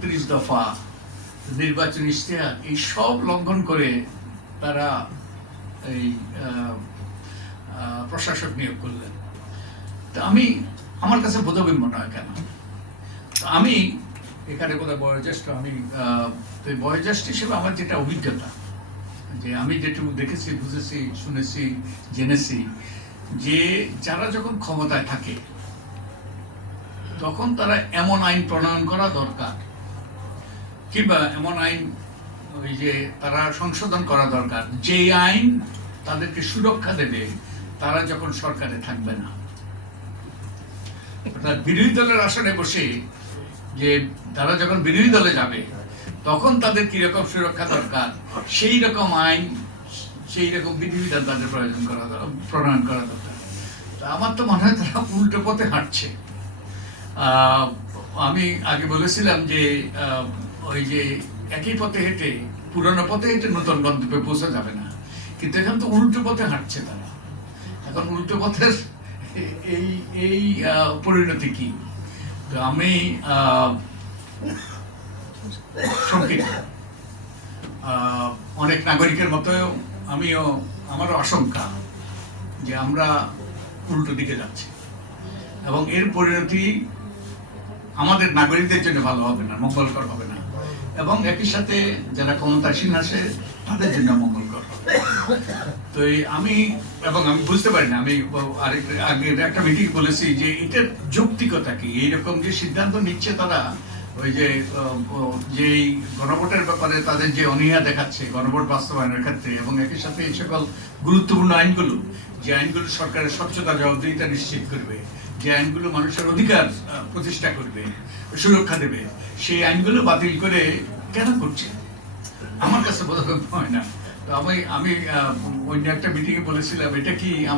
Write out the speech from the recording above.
৩৬ দফা, নির্বাচনী ইশতেহার, এই সব লঙ্ঘন করে তারা এই প্রশাসক নিয়োগ করলেন। তো আমার কাছে বোধগম্য নয় কেন। আমি এখানে বোধহয় বয়োজ্যেষ্ঠ, আমি বয়োজ্যেষ্ঠ হিসেবে আমার যেটা অভিজ্ঞতা, যে আমি যেটুকু দেখেছি, বুঝেছি, শুনেছি, জেনেছি, যে যারা যখন ক্ষমতায় থাকে তখন তারা এমন আইন প্রণয়ন করা দরকার, কিংবা এমন আইন ওই যে তারা সংশোধন করা দরকার, যে আইন তাদেরকে সুরক্ষা দেবে তারা যখন সরকারে থাকবে না। অর্থাৎ বিরোধী দলের আসনে বসে যে তারা যখন বিরোধী দলে যাবে তখন তাদের কিরকম সুরক্ষা দরকার, সেই রকম আইন, সেই রকম বিধিবিধান তাদের প্রণয়ন করা দরকার। আমার তো মনে হয় তারা উল্টো পথে হাঁটছে। আমি আগে বলেছিলাম যে ওই যে একই পথে হেঁটে, পুরনো পথে হেঁটে নতুন গন্তব্যে পৌঁছা যাবে না, কিন্তু এখন তো উল্টো পথে হাঁটছে তারা। এখন উল্টো পথের এই পরিণতি কি? তো আমি শঙ্কিত। অনেক নাগরিকের মতো আমারও আশঙ্কা যে আমরা উল্টো দিকে যাচ্ছি, এবং এর পরিণতি আমাদের নাগরিকদের জন্য ভালো হবে না, মঙ্গলকর হবে না, এবং একই সাথে যারা ক্ষমতাসীন আছে তাদের জন্য মঙ্গলকর হবে। তো আমি বুঝতে পারি না, আমি আগে একটা মিটিং বলেছি যে এটার যৌক্তিকতা কি, এইরকম যে সিদ্ধান্ত নিচ্ছে তারা, ওই যে যেই গণভোটের ব্যাপারে তাদের যে অনীহা দেখাচ্ছে গণভোট বাস্তবায়নের ক্ষেত্রে, এবং একই সাথে এই সকল গুরুত্বপূর্ণ আইনগুলো, যে আইনগুলো সরকারের স্বচ্ছতা, জবাবদিহিতা নিশ্চিত করবে, যে আইনগুলো মানুষের অধিকার প্রতিষ্ঠা করবে, সুরক্ষা দেবে, সেই আইনগুলো বাতিল করে কেন করছে আমার কাছে বোধগম্য হয় না। তো আমি অন্য একটা মিটিংয়ে বলেছিলাম, এটা কি আমার